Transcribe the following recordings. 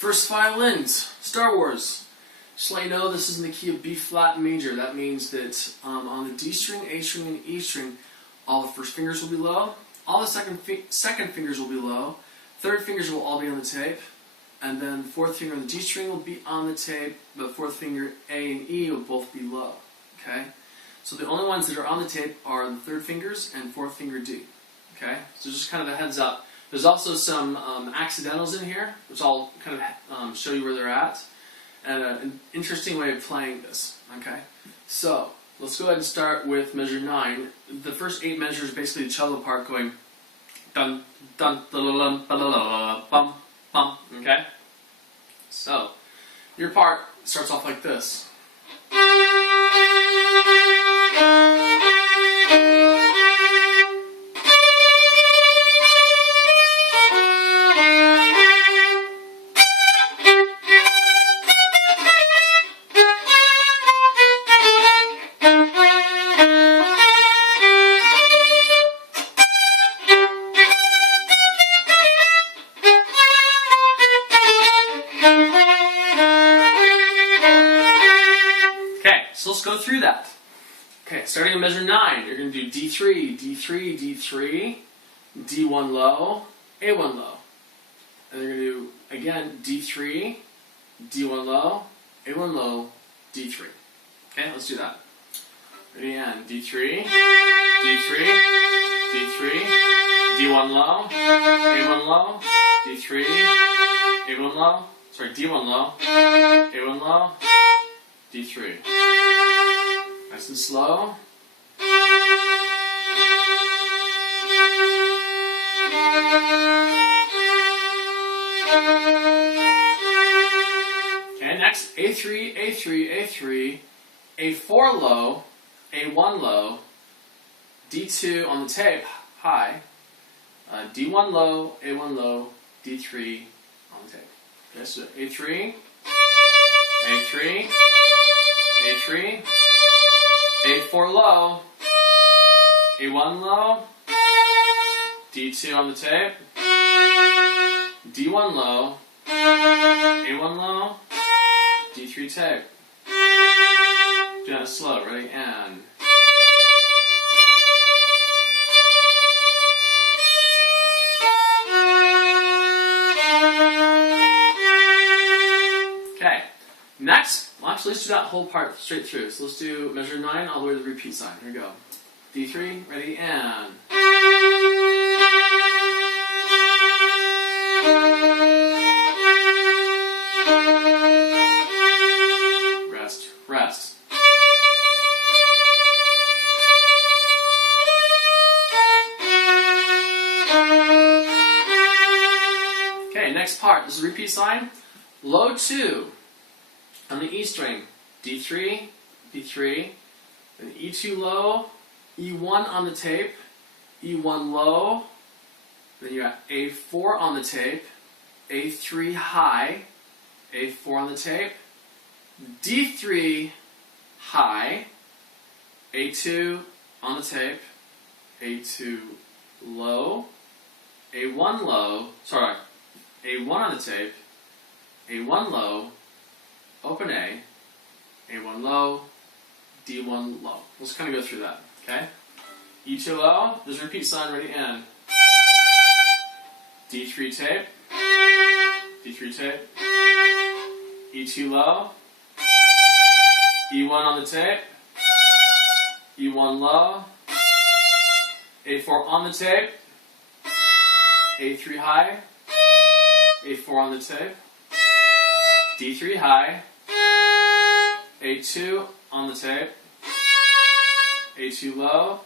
First violins, Star Wars. Just to let you know, this is in the key of B flat major. That means that on the D string, A string, and E string, all the first fingers will be low. All the second fingers will be low. Third fingers will all be on the tape. And then the fourth finger on the G string will be on the tape. But fourth finger A and E will both be low. Okay? So the only ones that are on the tape are the third fingers and fourth finger D. Okay? So just kind of a heads up. There's also some accidentals in here, which I'll kind of show you where they're at, and an interesting way of playing this. Okay, so let's go ahead and start with measure 9. The first 8 measures basically the cello part, going dun dun da la la ba la la bum bum. Okay, so your part starts off like this. So let's go through that. Okay, starting in measure 9, you're going to do D3, D3, D3, D1 low, A1 low. And you're going to do, again, D3, D1 low, A1 low, D3. Okay, let's do that. Ready, and D3, D3, D3, D1 low, A1 low, D3, A1 low, sorry, D1 low, A1 low, D3. Nice and slow. Okay, next A3, A3, A3, A4 low, A1 low, D2 on the tape, high, D1 low, A1 low, D3 on the tape. Okay, so A3, A3, A3, A4 low, A1 low, D2 on the tape, D1 low, A1 low, D3 tape. Do that slow, ready, and... Okay, next, well actually let's do that whole part straight through. So let's do measure 9 all the way to the repeat sign. Here we go. D3, ready, and... Rest, rest. Okay, next part, this is a repeat sign. Low 2 on the E string, D3, D3, then E2 low, E1 on the tape, E1 low, then you got A4 on the tape, A3 high, A4 on the tape, D3 high, A2 on the tape, A2 low, A1 low, sorry, A1 on the tape, A1 low, open A, A1 low, D1 low. Let's kind of go through that, okay? E2 low, there's a repeat sign, ready, and D3 tape, D3 tape, E2 low, E1 on the tape, E1 low, A4 on the tape, A3 high, A4 on the tape, D3 high, A2 on the tape, A2 low,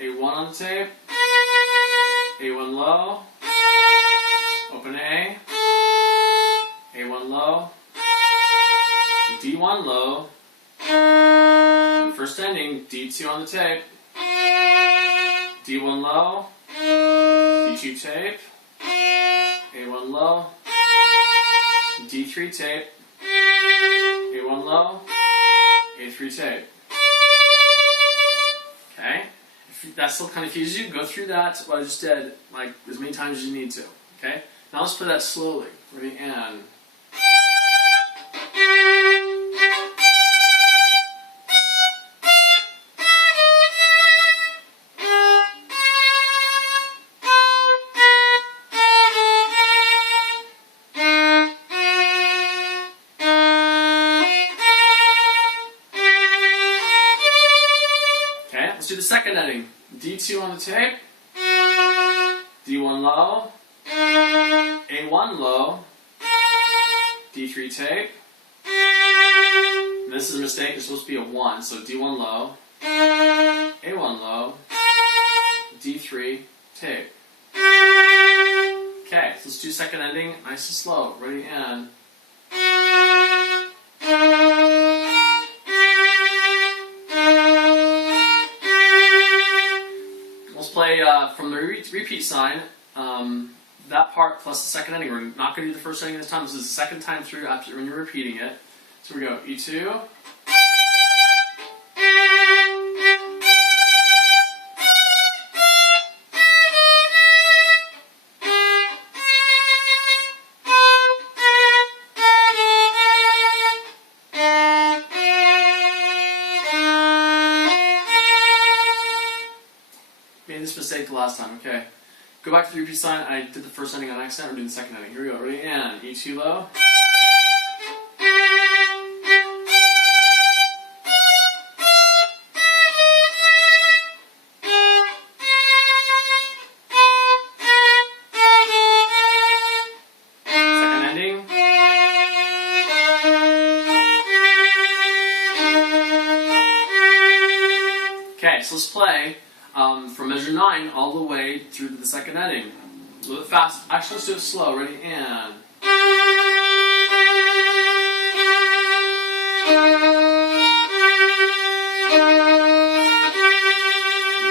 A1 on the tape, A1 low, open A, A1 low, D1 low, and first ending, D2 on the tape, D1 low, D2 tape, A1 low, D3 tape, A1 low, A3 tape. Okay? If that still kind of confuses you, go through that, what I just did, like as many times as you need to. Okay? Now let's play that slowly. Ready, and. Okay, let's do the second ending. D2 on the tape, D1 low, A1 low, D3 tape. And this is a mistake, it's supposed to be a 1, so D1 low, A1 low, D3 tape. Okay, so let's do second ending, nice and slow. Ready, and. Let's play from the repeat sign, that part plus the second ending. We're not going to do the first ending this time. This is the second time through after when you're repeating it. So we go E2. Made this mistake the last time, okay. Go back to the repeat sign. I did the first ending on accident. We're doing the second ending. Here we go. Ready? And E2 low. Second ending. Okay, so let's play from measure 9 all the way through to the second ending. A little bit fast. Actually, let's do it slow. Ready? And.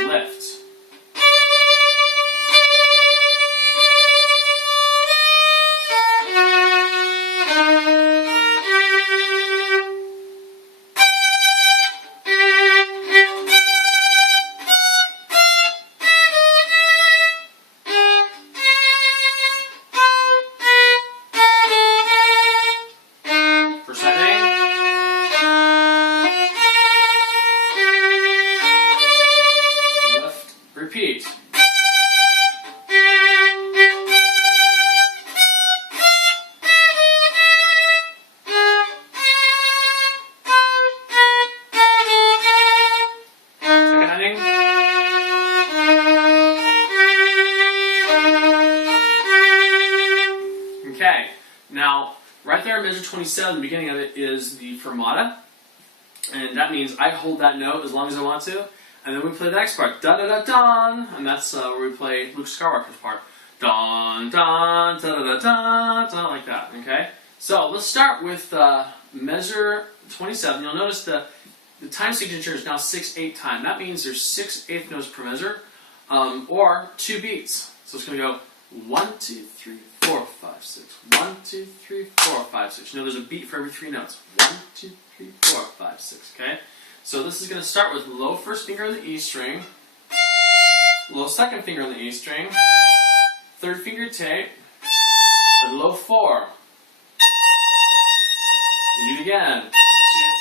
Lift. Repeat. Second ending. Okay, now right there in measure 27, the beginning of it is the fermata, and that means I hold that note as long as I want to. And then we play the next part, da da da da, and that's where we play Luke Skywalker's part, don don da da da da da, like that. Okay. So let's start with measure 27. You'll notice the time signature is now 6/8 time. That means there's 6/8 notes per measure, or 2 beats. So it's going to go 1 2 3 4 5 6. 1 2 3 4 5 6. You know, there's a beat for every 3 notes. 1 2 3 4 5 6. Okay. So this is going to start with low first finger on the E string, low second finger on the E string, third finger tape, then low 4. You do it again. 2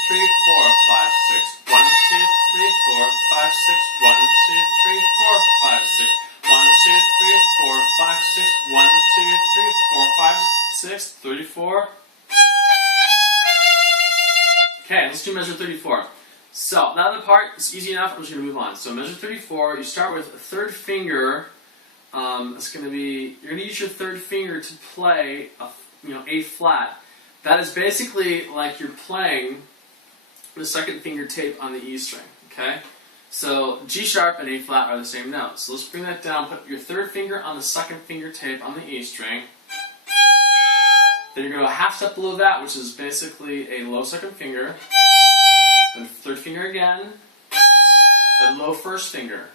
3 4 5 6. 1 2 3 4 5 6. 1 2 3 4 5 6. 1 2 3 4 5 6. 1 2 3 4 5 6. 34. Okay, let's do measure 34. So, now the part is easy enough, I'm just going to move on. So, measure 34, you start with a third finger. It's going to be, you're going to use your third finger to play A flat. That is basically like you're playing the second finger tape on the E string, okay? So, G sharp and A flat are the same note. So, let's bring that down, put your third finger on the second finger tape on the E string. Then you're going to go a half step below that, which is basically a low second finger. Then third finger again, then low first finger.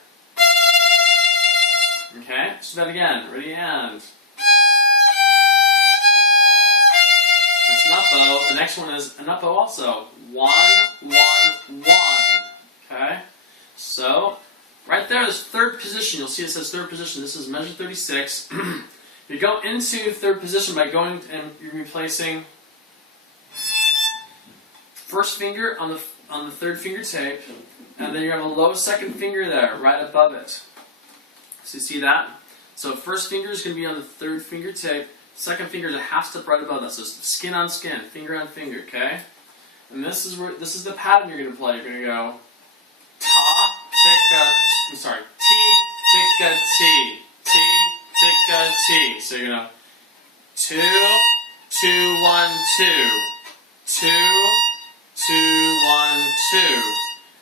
Okay, let's do that again. Ready, and. That's an up bow. The next one is an up bow also. 1, 1, 1. Okay, so right there is third position. You'll see it says third position. This is measure 36. You're You go into third position by going and you're going to be placing first finger on the third finger tape, and then you have a low second finger there, right above it. So you see that? So first finger is going to be on the third finger tape. Second finger is a half step right above that. So it's skin on skin, finger on finger. Okay. And this is the pattern you're going to play. You're going to go ta ticka. I'm sorry. T ticka T ticka T. So you're going to 2 2 1 2 2 2 1 2,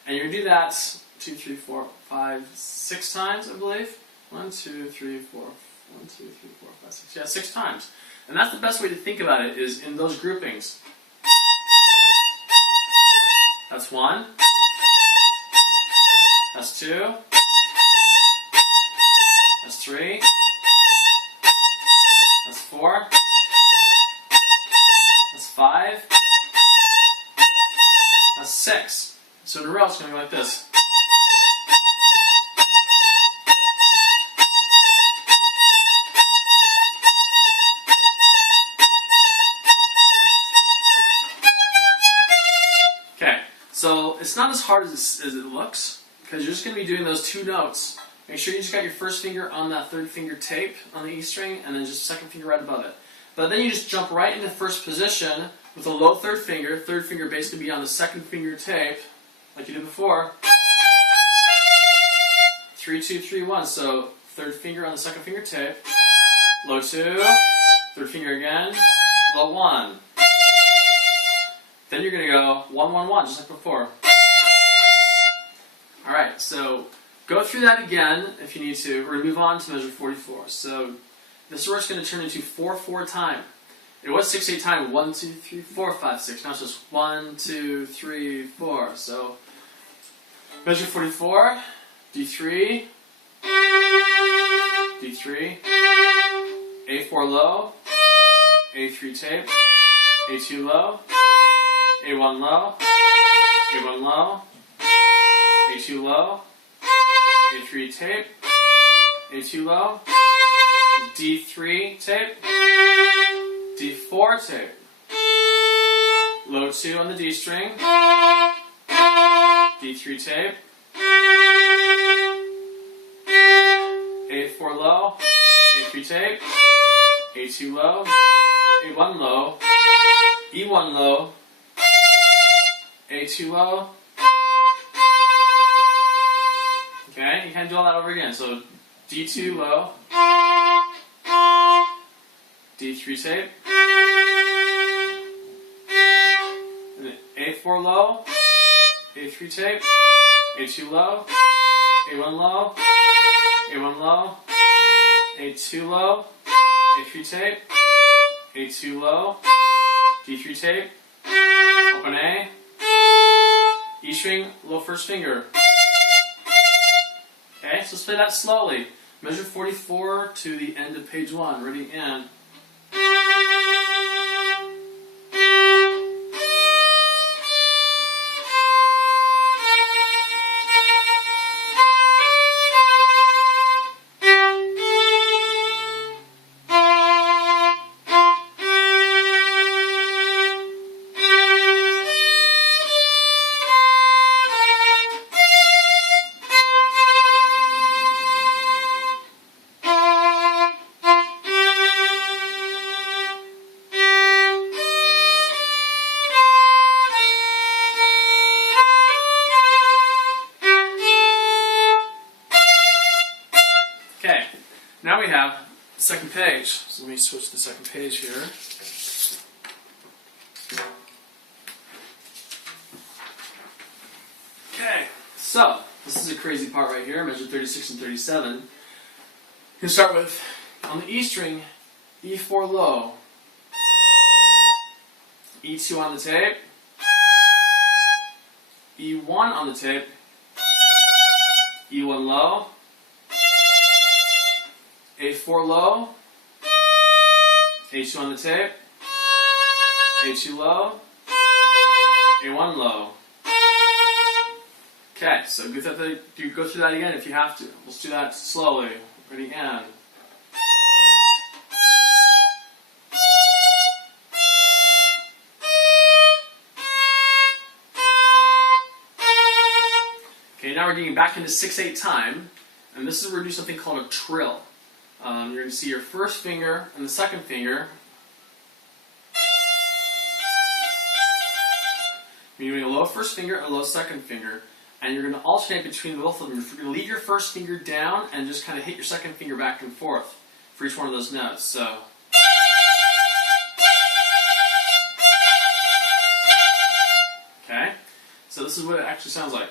and you're going to do that 2 3 4 5 6 times, I believe. 1 2 3 4 1 2 3 4 5 6. Yeah, 6 times. And that's the best way to think about it, is in those groupings. That's 1. That's 2. That's 3. That's 4. That's 5. That's 6. So in a row, it's going to go like this. Okay, so it's not as hard as it looks, because you're just going to be doing those 2 notes. Make sure you just got your first finger on that third finger tape on the E string, and then just second finger right above it. But then you just jump right into first position with a low third finger basically be on the second finger tape, like you did before. 3 2 3 1. So third finger on the second finger tape, low 2, third finger again, low 1. Then you're going to go 1 1 1, just like before. All right, so go through that again if you need to. We're going to move on to measure 44. So this work's going to turn into 4 4 time. It was 6 8 time. 1 2 3 4 5 6. Now it's just 1 2 3 4. So measure 44. D3. D3. A4 low. A3 tape. A2 low. A1 low. A1 low. A2 low. A3 tape. A2 low. D3 tape. D4 tape. Low 2 on the D string. D3 tape. A4 low. A3 tape. A2 low. A1 low. E1 low. A2 low. Okay, you can do all that over again. So D2 low. D3 tape. And then A4 low. A3 tape. A2 low. A1 low. A1 low. A2 low. A3 tape. A2 low. D3 tape. Open A. E string, low first finger. Okay, so let's play that slowly. Measure 44 to the end of page 1. Ready, and. Okay, now we have the second page. So let me switch to the second page here. Okay, so this is a crazy part right here, measure 36 and 37. You can start with, on the E string, E4 low, E2 on the tape, E1 on the tape, E1 low, A4 low, A2 on the tape, A2 low, A1 low. Okay, so go through that again if you have to. Let's do that slowly. Ready, and. we're getting back into 6/8 time, and this is where we do something called a trill. You're going to see your first finger and the second finger. You're doing a low first finger and a low second finger, and you're going to alternate between both of them. You're going to leave your first finger down and just kind of hit your second finger back and forth for each one of those notes. So. Okay, so this is what it actually sounds like.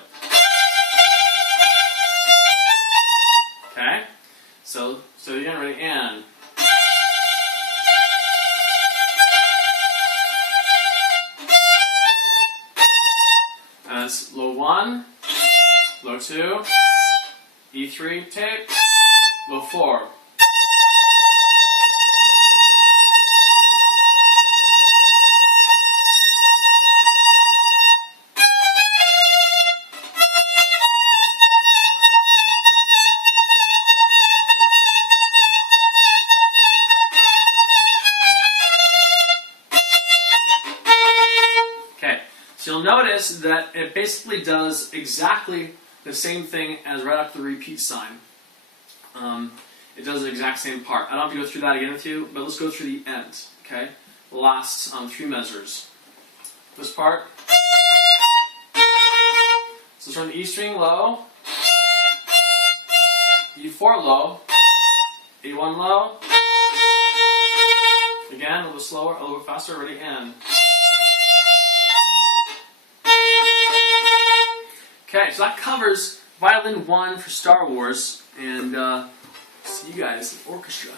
Okay, so again, ready, and. And it's low 1, low 2, E3, take, low 4. So you'll notice that it basically does exactly the same thing as right after the repeat sign. It does the exact same part. I don't have to go through that again with you, but let's go through the end, okay? The last 3 measures. This part. So start on the E string low, E4 low, A1 low, again, a little bit slower, a little bit faster, ready, and. Okay, so that covers Violin 1 for Star Wars, and see you guys in orchestra.